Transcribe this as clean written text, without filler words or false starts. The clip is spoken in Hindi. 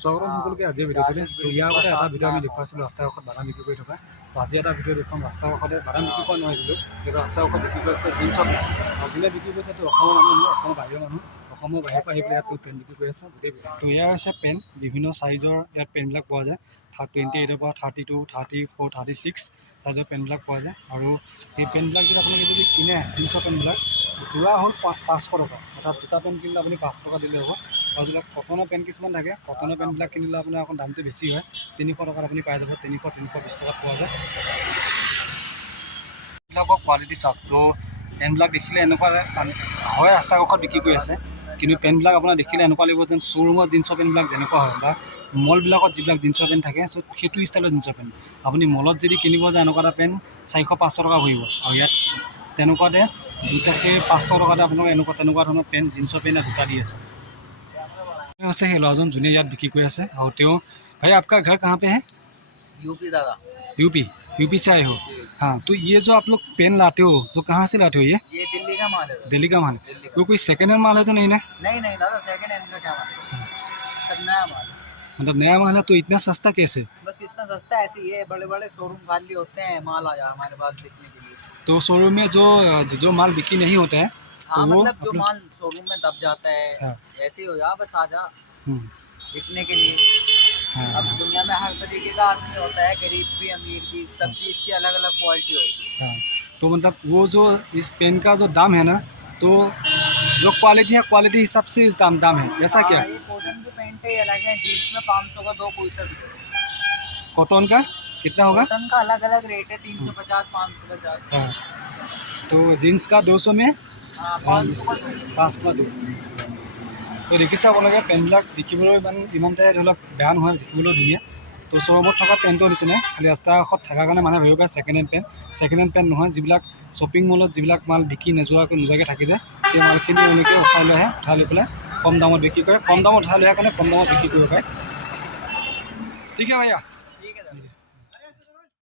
স্বাগতম সকলকে আজিৰ ভিডিঅ'টোলৈ। তো ইয়াৰ আগতে এটা ভিডিঅ' আমি দেখুৱাইছিলোঁ ৰাস্তাৰ কাষত বাদাম বিক্ৰী কৰি থকা। তো আজি এটা ভিডিঅ' দেখুৱাম ৰাস্তাৰ কাষতে বাদাম বিক্ৰী কৰা নহয়, কিন্তু ৰাস্তাৰ কাষত বিক্ৰী কৰিছে জিন্সৰ পেণ্ট। আৰু যোনে বিক্ৰী কৰিছে তো অসমৰ মানুহ নহয়, অসমৰ বাহিৰৰ মানুহ। অসমৰ বাহিৰৰ পৰা আহি পেলাই ইয়াত পেণ্ট বিক্ৰী কৰি আছে গোটেই। তো এয়া হৈছে পেণ্ট, বিভিন্ন চাইজৰ ইয়াত পেণ্টবিলাক পোৱা যায়। 28ৰ পৰা 32, 34, 36 চাইজৰ পেণ্টবিলাক পোৱা যায়। আৰু এই পেণ্টবিলাক যদি আপোনালোকে যদি কিনে জিন্সৰ পেণ্টবিলাক যোৰা হ'ল 500 টকা। অৰ্থাৎ দুটা পেণ্ট কিনিলে আপুনি 5 টকা দিলে হ'ব। আৰু যিবিলাক কটনৰ পেণ্ট কিছুমান থাকে, কটনৰ পেণ্টবিলাক কিনিলে আপোনাৰ অকণ দামটো বেছি হয়। 300 টকাত আপুনি পাই যাব, 300-320 টকাত পোৱা যায়। এইবিলাকৰ কোৱালিটি চাওক। তো পেণ্টবিলাক দেখিলে এনেকুৱা হয় ৰাস্তাৰ কাষত বিক্ৰী কৰি আছে, কিন্তু পেণ্টবিলাক আপোনাৰ দেখিলে এনেকুৱা লাগিব যেন শ্ব'ৰুমৰ জিন্সৰ পেণ্টবিলাক যেনেকুৱা হয় বা মলবিলাকত যিবিলাক জিন্সৰ পেণ্ট থাকে সেইটো ষ্টাইলৰ জিন্সৰ পেণ্ট। আপুনি মলত যদি কিনিব যায় এনেকুৱা এটা পেণ্ট 400-500 টকা ভৰিব। আৰু ইয়াত তেনেকুৱাতে দুটাকে 500 টকাতে আপোনালোকে তেনেকুৱা ধৰণৰ পেণ্ট জিন্সৰ পেণ্ট দুটা দি আছে। আছে সেই ল'ৰাজন যোনে ইয়াত বিক্ৰী কৰি আছে। আৰু তেওঁ भाई आपका घर कहाँ पे है? यूपी दादा। यूपी से आए हो? हाँ, तो ये जो आप लोग पेन लाते हो तो कहाँ से लाते हो? ये दिल्ली का माल है। दिल्ली का माल? वो कोई सेकेंड हैंड माल है तो नहीं ना? नहीं दादा, सेकंड हैंड का क्या माल है, सब नया माल है। मतलब नया माल है तो इतना सस्ता कैसे? बस इतना सस्ता ऐसे ही है, बड़े बड़े शोरूम खाली होते हैं, माल आया हमारे पास बिकने के लिए। तो शोरूम में जो माल बिक्री नहीं होता है हाँ, तो मतलब जो माल शोरूम में दब जाता है ऐसे ही हो जा, बस आ जा बिकने के लिए। अब दुनिया में हर तरीके का आदमी होता है, गरीब भी अमीर भी, सब चीज़ की अलग अलग क्वालिटी होती है। तो मतलब वो जो इस पेन का जो दाम है ना, तो जो क्वालिटी है क्वालिटी हिसाब से इस दाम है ऐसा क्या? ये कॉटन की पेंट है अलग है, जीन्स में 500 का 2 पैसा। कॉटन का कितना होगा? कॉटन का अलग अलग रेट है, 350, 550। तो जीन्स का 200 में 500 का 2। তো দেখি চাব লাগে পেণ্টবিলাক দেখিবলৈ ইমানতে ধৰি লওক বেয়া নহয়, দেখিবলৈ ধুনীয়া। তো শ্ব'ৰুমত থকা পেণ্টৰ নিচিনা, খালি ৰাস্তাৰ কাষত থকাৰ কাৰণে মানুহে ভাবিব পাৰে ছেকেণ্ড হেণ্ড পেণ্ট নহয়। যিবিলাক শ্বপিং মলত যিবিলাক মাল বিক্ৰী নোযোৱাকৈ থাকি যায়, সেই মালখিনি এনেকৈ উঠাই লৈ আহে, উঠাই লৈ পেলাই কম দামত বিক্ৰী কৰে। কম দামত উঠাই লৈ আহে কাৰণে কম দামত বিক্ৰী কৰিব পাৰে। ঠিক আছে ভাইয়া।